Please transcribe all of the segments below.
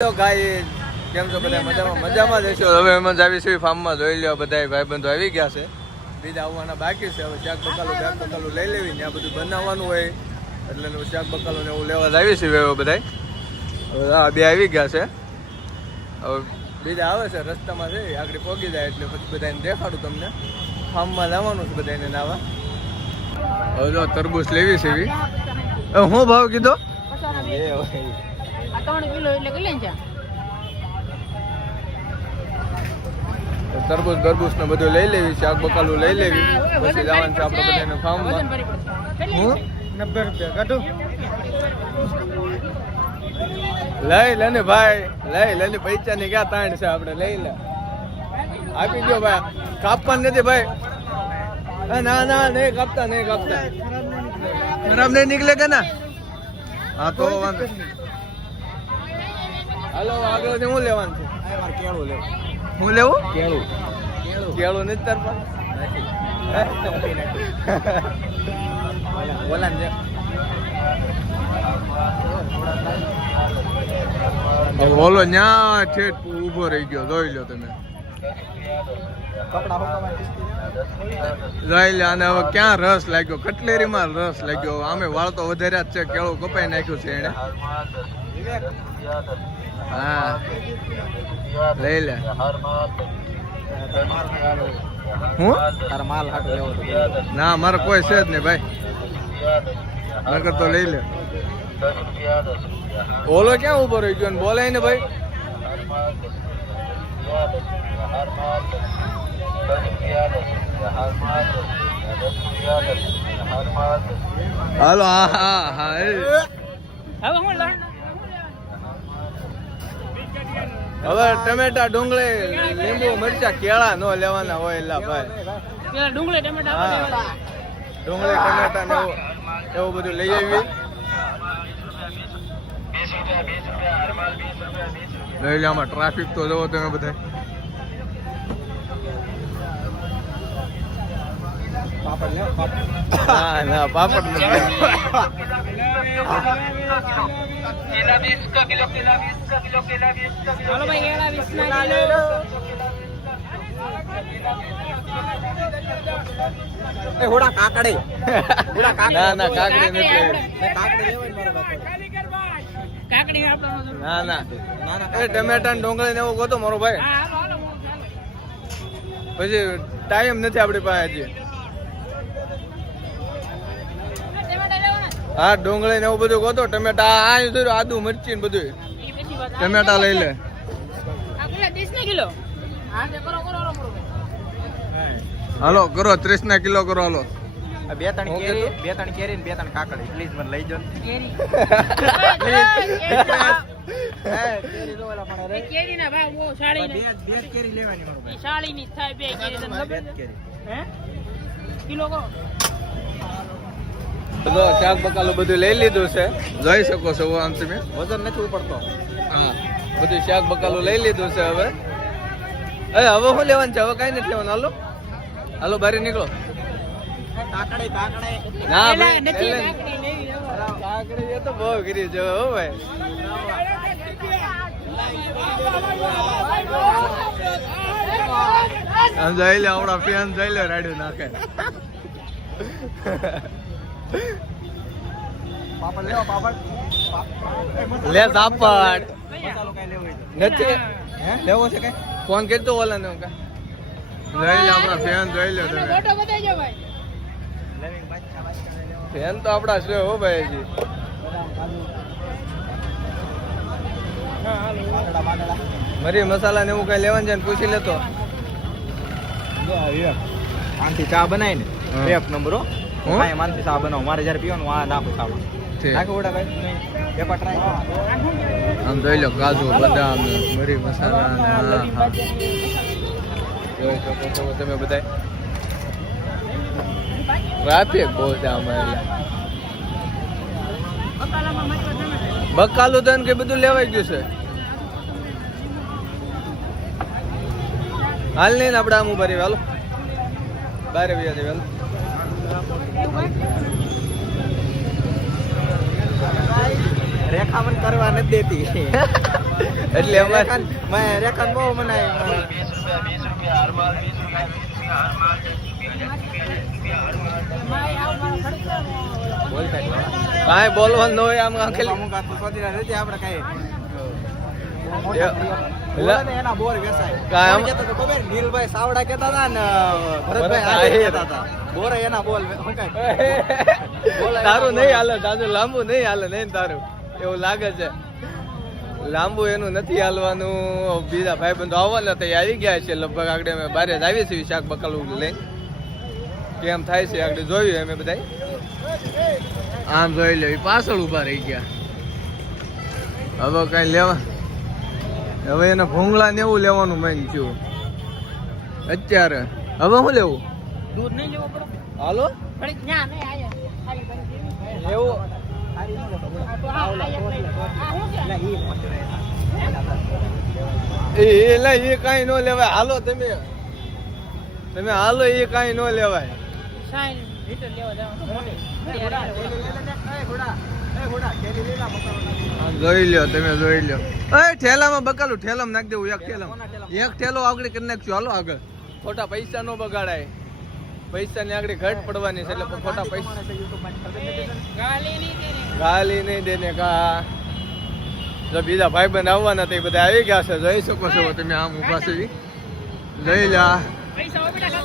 Guys કેમ છો બધા મજામાં જશો હવે એમ જ આવી છે ફાર્મમાં જોઈ લ્યો બધા ભાઈબંધો આવી ગયા છે બીજા આવવાના બાકી છે હવે શાક બકાલું લઈ લેવી ને આ બધું બનાવવાનું હોય એટલે શાક બકાલું ને એવું લેવા આવી છે હવે બધા હવે આ બે આવી ગયા છે હવે બીજા આવે છે રસ્તામાં છે આગળ પહોંચી જાય એટલે પછી બધાને દેખાડું તમને ફાર્મમાં જવાનું છે બધાને નાવા હવે જો તરબૂચ લેવી છે એવી શું ભાવ કીધો તરબૂચ ને બધું લઈ લેવી શાક બકાલું લઈ લેવી પછી જવાનું છે આપણે બધાને ફાર્મમાં 90 રૂપિયા કાઢો લઈ લે ને ભાઈ લઈ લે ને પૈસા ની ક્યાં તાણ છે આપણે લઈ લે આપી દો ભાઈ કાપવાનું નથી ભાઈ ના ના નહીં કાપતા ખરાબ નહીં નીકળે કે ના હા તો વાંધો હાલો આગળ હું લેવાનું છે કેળું લેવું હું લેવું કેળું નથી તાર બોલા ને બોલો ન્યા ઠેઠ ઉભો રહી ગયો જોઈ લો તમે જોઈ લે અને હવે ક્યાં રસ લાગ્યો કટલેરીમાં રસ લાગ્યો આમે વાળ તો વધારે જ છે કેળું કપાઈ નાખ્યું છે એને હા લઈ લે હું માલ ના મારે કોઈ છે જ નહીં ભાઈ નકર તો લઈ લે ઓલો ક્યાં ઉભો રહી ગયો બોલાય ને ભાઈ હાલો હા હા હા હવે ટમેટા ડુંગળી લીંબુ મરચા કેળા નો લેવાના હોય એલા ભાઈ ડુંગળી ટમેટા ને એવું બધું લઈ આવી લઈ લે આમાં ટ્રાફિક તો જોવો તમે બધા ના પાપડ નથી ટમેટા ને ડુંગળી ને એવું ગોતો મારો ભાઈ પછી ટાઈમ નથી આપડી પાસે હજી હા ડુંગળી ને એવું બધું ગોતો ટમેટા આદુ મરચી ને બધું ટમેટા લઈ લે હાલો કરો 30 ના કિલો કરો હાલો બે ત્રણ કેરી ને બે ત્રણ કાકડી પ્લીઝ મને લઈ જાઓ શાક બકાલું બધું લઈ લીધું છે જોઈ શકો છો આમ તમે વજન નથી ઉપડતો હા બધું શાક બકાલું લઈ લીધું છે હવે હવે શું લેવાનું છે હવે કઈ નથી લેવાનું હાલો હાલો બહાર નીકળો ના કાકડી એ તો બહુ ગીરી જો હો ભાઈ જઈ લે આપડા ફેન જઈ લે રાડ્યું નાખે લે પાપડ નથી લેવો છે કઈ ફોન કરતો ઓલા ને લઈ લે આપડા ફેન જોઈ લે તમે ફેન તો આપડા છે હો ભાઈ હજી મરી મસાલા ને એવું કઈ લેવાનું છે ને પૂછી લેતો આનથી ચા બનાવી ને એક નંબર હો માનથી ચા બનાવો મારે જયારે પીવાનું આ નાખું સાબુ આમ જોઈ લો કાજુ બદામ મરી મસાલા જોઈ શકો છો તમે બધા ટ્રાફિક બહુ છે આમાં બકાલું ધન કે બધું લેવાઈ ગયું છે હાલ નહીં ને આપડે આમ ઉભા રહી હાલો બારે વ્યા હાલો રેખા મને કરવા નથી દેતી એટલે અમારે રેખા બહુ મનાય કાંઈ બોલવાનું ન હોય આમ ખાલી અમુક આપણે કઈ એલા એના બોર વેસાય કાંઈ કેતો તો ખબર નીલભાઈ સાવડા કહેતા હતા ને ભરતભાઈ આહિર કહેતા હતા બોર એના બોલ શું કાંઈ તારું નહીં હાલે તારું લાંબુ નહીં હાલે નહીં તારું એવું લાગે છે લાંબુ એનું નથી હાલવાનું બીજા ભાઈબંધો આવવાના તો એ આવી ગયા છે લગભગ આગળ અમે બારે જ આવી છીએ શાક બકાલું લઈને કેમ થાય છે આગળ જોયું અમે બધા આમ જોઈ લે પાછળ ઉભા રહી ગયા હવે કઈ લેવા હવે એને ભૂંગળા ને એવું લેવાનું મન થયું અત્યારે હવે શું લેવું દૂધ નહીં લેવો પડો હાલો એવું એ કઈ ન લેવાય હાલો તમે હાલો એ કઈ ન લેવાય જોઈ લ્યો તમે જોઈ લ્યો એ ઠેલામાં બકાલું ઠેલામાં નાખી દેવું એક ઠેલો આગળ કરી નાખશું હાલો આગળ ખોટા પૈસા નો બગાડાય પૈસા ની આગળ ઘટ પડવાની છે એટલે ખોટા પૈસા ગાલી નહીં દેને કા જો બીજા ભાઈ બંધ આવવાના તે બધા આવી ગયા છે જોઈ શકો છો તમે આમ ઉભા છે જોઈ લ્યા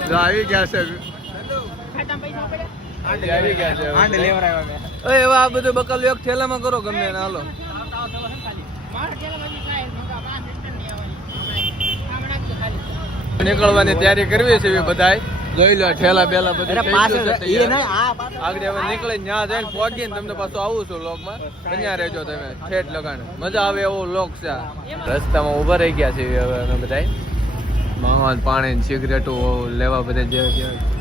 જો આવી ગયા છે આવી ગયા છે એવા આ બધું બકાલું એક ઠેલામાં કરો ગમે ને હાલો નીકળવાની તૈયારી કરવી છે બધા જોઈ લો ઠેલા બેલા બધું આગળ હવે નીકળે ત્યાં જઈને પહોંચી ને તમને પાછું આવું છું લોકમાં ત્યાં રહેજો તમે ઠેઠ લગાડે મજા આવે એવો લોક છે રસ્તામાં ઉભા રહી ગયા છે હવે અમે બધા માંગવા પાણી સિગરેટો લેવા બધા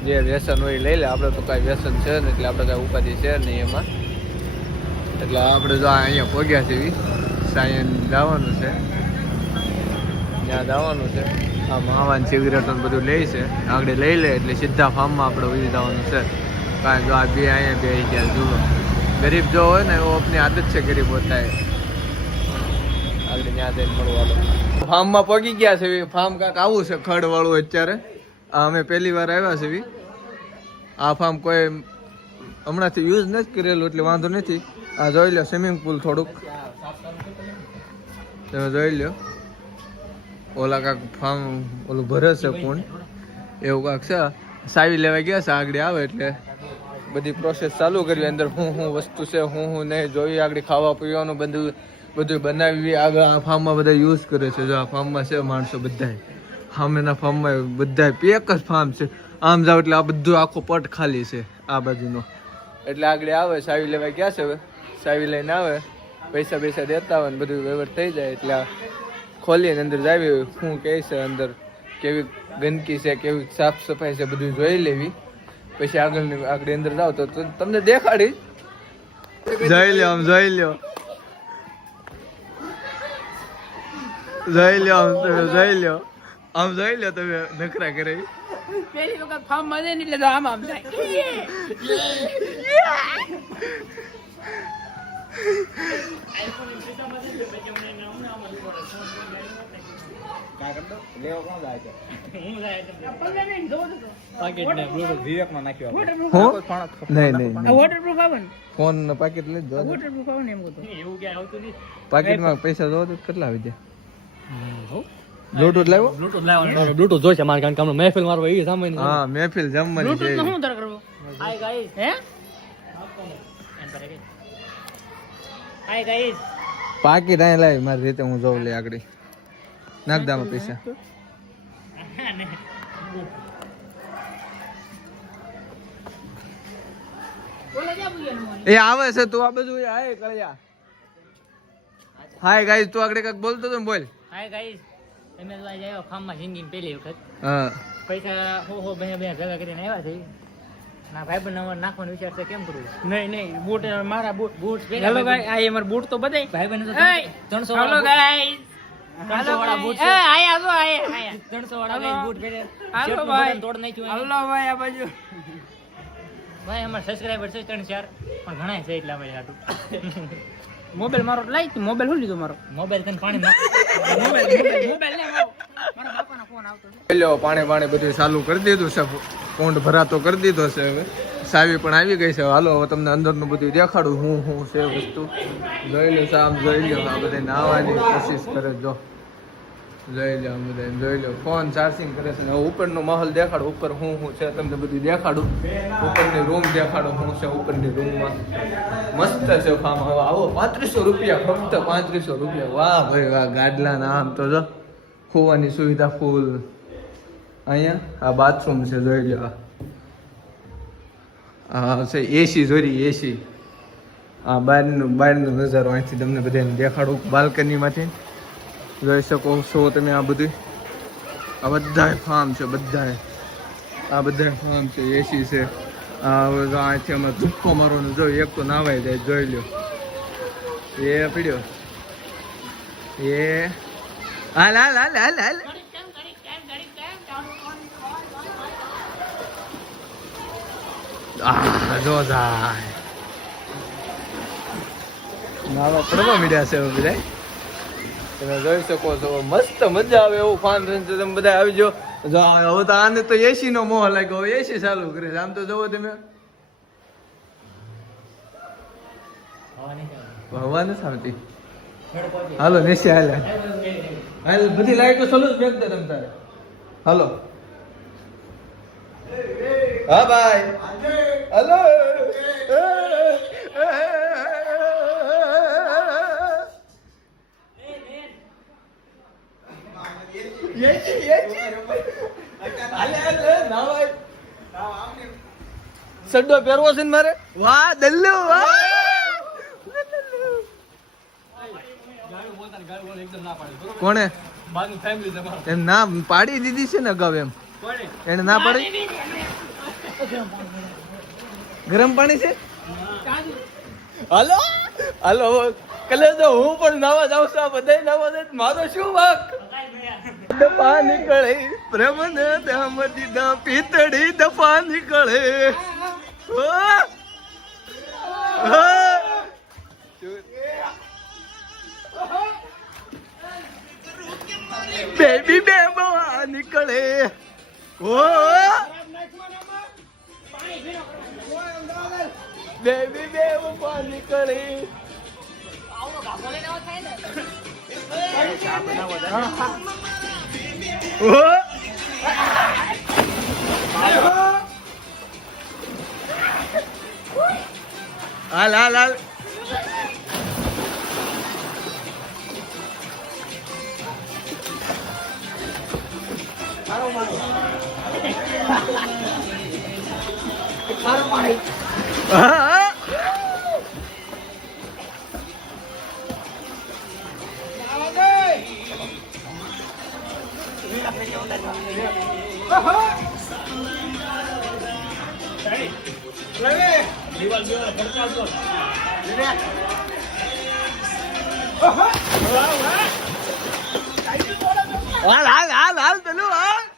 જે વ્યસન હોય લઈ લે આપણે તો કાંઈ વ્યસન છે ને એટલે આપણે કાંઈ ઉપાધિ છે નહીં એમાં એટલે આપણે જો અહીંયા પહોંચ્યા છે સાયન જવાનું છે ત્યાં જવાનું છે આ માવાન સિગરેટો બધું લે છે આગળ લઈ લે એટલે સીધા ફાર્મમાં આપણે ઉભી જવાનું છે કારણ જો આ બે અહીંયા બે ગયા જુઓ ગરીબ જો હોય ને એવો આપની આદત છે ગરીબ હોતા આગળ ત્યાં જઈને મળવાનું ફાર્મમાં પગી ગયા છે ફાર્મ કાંક આવું છે ખડ વાળું અત્યારે આ અમે પહેલી વાર આવ્યા છે આ ફાર્મ કોઈ હમણાંથી યુઝ નથી કરેલું એટલે વાંધો નથી આ જોઈ લો સ્વિમિંગ પુલ થોડુંક તમે જોઈ લો ઓલા કાંક ફાર્મ ઓલું ભરે છે કોણ એવું કાંક છે સાવી લેવા ગયા છે આગળ આવે એટલે બધી પ્રોસેસ ચાલુ કરવી અંદર શું વસ્તુ છે શું નહીં જોઈએ આગળ ખાવા પીવાનું બધું બનાવી આગળ આ ફાર્મમાં બધા યુઝ કરે છે જો આ ફાર્મમાં છે માણસો બધા સામેના ફાર્મમાં બધા એક જ ફાર્મ છે આમ જાવ એટલે આ બધું આખો પટ ખાલી છે આ બાજુનો એટલે આગળ આવે સાવી લેવા ગયા છે હવે સાવી લઈને આવે પૈસા દેતા હોય ને બધું વ્યવહાર થઈ જાય એટલે ખોલીને અંદર જાવી શું કહે છે અંદર કેવી ગંદકી છે કેવી સાફ સફાઈ છે બધું જોઈ લેવી પછી આગળ અંદર જાવ તો તમને દેખાડી જોઈ લો આમ જોઈ લો જોઈ લો આમ તમે જોઈ લો આમ જોઈ લો તમે નખરા કરે પહેલી વખત ફાર્મ માં જઈને એટલે આમ આમ જાય ફોન પાકીટ લઈ જો પાકીટમાં પૈસા જો કેટલા આવી જાય બ્લૂટૂથ લાવ્યો બ્લૂટૂથ જોઈશે મારે કારણ કે હમણાં મહેફિલ મારવા એ સામે હા મહેફિલ જમવાની છે શું ઉધાર કરવો હાય ગાઈસ હે હાય ગાઈસ પાકીટ અહીં લાવી મારી રીતે હું જોઉં લે આગળ નાખ દામાં પૈસા એ આવે છે તું આ બધું હાય કળિયા હાય ગાઈસ તું આગળ કઈક બોલતો તો ને બોલ હાય ગાઈસ તમે તો આજે આવ્યો ફાર્મ માં જિંદગી પહેલી વખત હા પૈસા હો બે ભેગા કરીને આવ્યા છે ના ભાઈ બંને નાખવાનો વિચાર છે કેમ કરવું નહીં બૂટ મારા બૂટ હેલો ગાઈસ આ અમાર બૂટ તો બધાય ભાઈ બંને તો 300 હેલો ગાઈસ 300 વાળા બૂટ છે આયા જો આયા 300 વાળા ગાઈસ બૂટ પહેરે હાલો ભાઈ તોડ નાખ્યું હાલો ભાઈ આ બાજુ ભાઈ અમાર સબસ્ક્રાઇબર છે 3-4 પણ ઘણા છે એટલા માટે હાટું મોબાઈલ મારો લાઈ મોબાઈલ શું લીધો મારો મોબાઈલ તને પાણી મોબાઈલ લે મારો મારા બાપાનો ફોન આવતો લો પાણી બધું ચાલુ કરી દીધું છે કોંડ ભરાતો કરી દીધો છે હવે સાવી પણ આવી ગઈ છે હાલો હવે તમને અંદરનું બધું દેખાડું હું છે વસ્તુ જોઈ લો આમ જોઈ લો આ બધા નાહવાની કોશિશ કરે જો જોઈ લો બધા જોઈ લો ફોન ચાર્જિંગ કરે છે હવે ઉપરનો માહોલ દેખાડો ઉપર હું છે તમને બધું દેખાડું ઉપરની રૂમ દેખાડો હું છે ઉપરની રૂમમાં મસ્ત છે ફાર્મ હવે આવો 3500 રૂપિયા ફક્ત 3500 રૂપિયા વાહ ભાઈ વાહ ગાડલા ના આમ તો જો ખોવાની સુવિધા ફૂલ અહીંયા આ બાથરૂમ છે જોઈ લો આ છે એસી જોરી એસી આ બહારનો નજારો અહીંથી તમને બધાને દેખાડું બાલ્કનીમાંથી જોઈ શકો છો તમે આ બધું આ બધાય ફાર્મ છે બધાય આ બધા ફાર્મ છે એસી છે અહીંથી અમે ધુક્કો મારવાનું જો એક તો નાવાઈ જાય જોઈ લો એ પીડ્યો એ હાલ હાલ હાલ હાલ હાલ જો જાય નાવા પડવા મળ્યા છે બધા તમે જોઈ શકો છો મસ્ત મજા આવે એવું ફાન તમે બધા આવી જાઓ હવે તો આને તો એસી નો મોહ લાગ્યો એસી ચાલુ કરે છે આમ તો જોવો તમે હવા નથી આવતી હાલો નીચે હાલે હાલ બધી લાઈટો ચાલુ જ બેસતા તમ તારે હાલો હા ભાઈ હાલો સડ્ડો પહેરવો છે ને મારે વાહ દલ્લુ વાહ કોણે એમ ના પાડી દીધી છે ને અગાઉ એમ એને ના પાડી ગરમ પાણી છે હાલો હાલો કલે તો હું પણ નાવા જાઉં છું બધા નાવા જાય મારો શું વાક દફા નીકળે પ્રેમ ને દામ દીધા પીતળી દફા નીકળે બેબી બે બવા નીકળે ઓ બેબી બે બવા નીકળે હાલ હાલ હાલ હાલ હાલ હાલ હાલ પેલું હાલ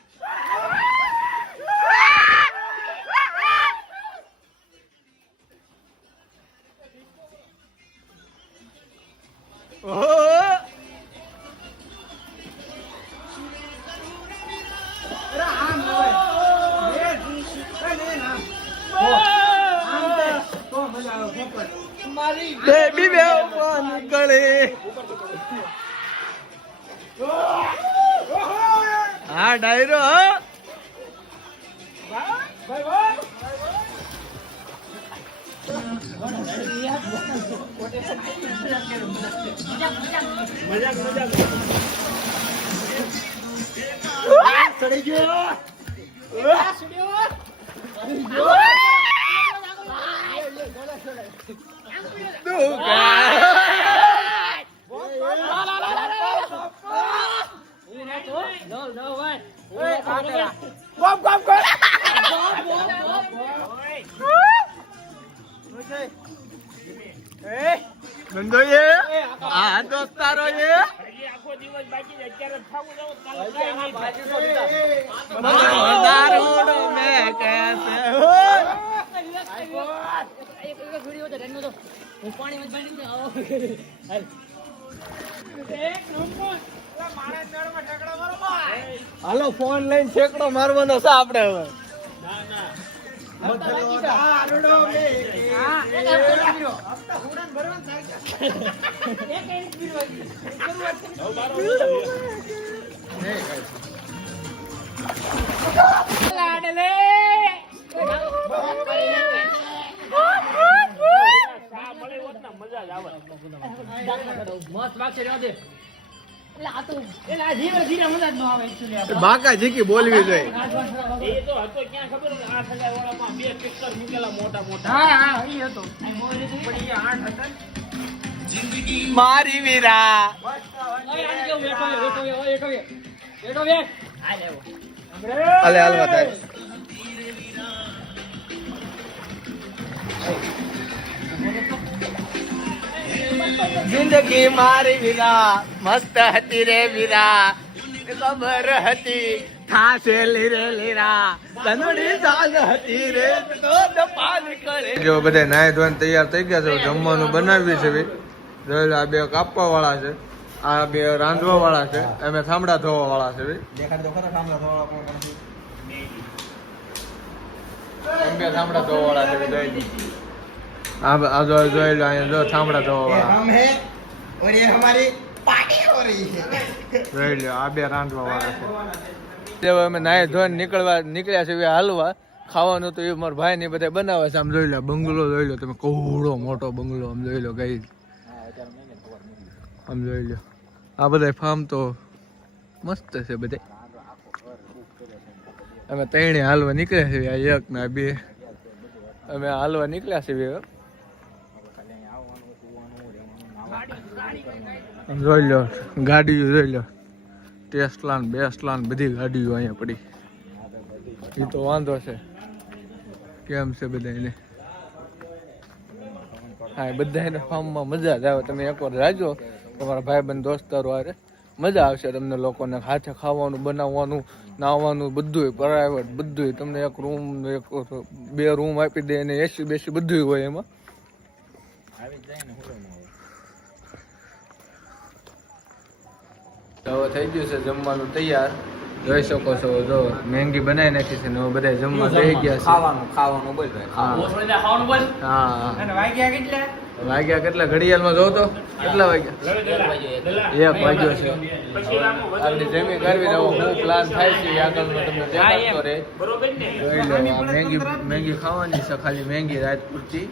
બેબી બે નીકળે હા ડાયરો ચડી ગયો આ દોસ્તારો એ આખો દિવસ બાકી અત્યારે થાવું જાવ કાલે હું પાણીમાં જ બાંધી દઉં. આવો. હાલ. હાલો ફોન લઈને ઠેકડો મારવાનો છે આપણે હવે મસ્ત વાગશે રહેવા દે. એટલે આ તો એટલે આ ધીરે ધીરે મજા જ ન આવે actually આપણે. બાકા જીકી બોલવી જોઈએ એ તો હતો ક્યાં ખબર છે 8000 વાળામાં બે પિક્ચર મૂકેલા મોટા મોટા. હા એ હતો. આ મોબાઈલ પણ એ 8 હતા. મારી વીરા અલે હાલવા થાય જિંદગી મારી વીરા મસ્ત હતી રે વીરા ખબર હતી થાશે લીરે લીરા તનડી ચાલ હતી રે તો પાણી કરે જો બધા નાય ધોઈને તૈયાર થઈ ગયા છે જમવાનું બનાવ્યું છે ભઈ જોઈ લો આ બે કાપવા વાળા છે આ બે રાંધવા વાળા છે અમે થાંભળા ધોવા વાળા છે ભઈ દેખાડ દો ખરા કામલા થોડા એમ બે થાંભળા ધોવા વાળા છે જોઈ લો આ જોઈ લો અહીંયા જો થાંભળા ધોવા વાળા हम है और ये हमारी पार्टी हो रही है જોઈ લો આ બે રાંધવા વાળા છે હવે અમે નાય ધોઈને નીકળ્યા છે હાલવા ખાવાનું તો એ મારા ભાઈ ને બધા બનાવે છે આમ જોઈ લો બંગલો જોઈ લો તમે કવડો મોટો બંગલો આમ જોઈ લો ગઈ આમ જોઈ લો આ બધા ફાર્મ તો મસ્ત છે બધા અમે ત્રણે હાલવા નીકળ્યા છે આ એક ના બે અમે હાલવા નીકળ્યા છે જોઈ લો ગાડીઓ જોઈ લો ટેસ્લા ને બેસ્લા ને બધી ગાડીઓ અહીંયા પડી એ તો વાંધો છે કેમ છે બધાને હા બધાને ફાર્મમાં મજા જ આવે તમે એકવાર જાજો તમારા ભાઈબંધ દોસ્તારો હારે મજા આવશે તમને લોકોને હાથે ખાવાનું બનાવવાનું નાહવાનું બધું પ્રાઇવેટ બધું તમને એક રૂમ એક બે રૂમ આપી દે અને એસી બેસી બધું હોય એમાં હવે થઈ ગયું છે જમવાનું તૈયાર જોઈ શકો છો જો મેંગી બનાવી નાખી છે ને હવે બધા જમવા બેસી ગયા છે ખાવાનું બોલ ભાઈ ખાવાનું બોલ. હા અને વાગ્યા કેટલા? વાગ્યા કેટલા ઘડિયાળમાં જોવો તો કેટલા વાગ્યા 1 વાગ્યો છે આપણી જમી કરવી ને હું પ્લાન થાય છે આગળનો તમને દેખાડતો રહે જોઈ લો આ મેંગી ખાવાની છે ખાલી મેંગી રાત પૂરતી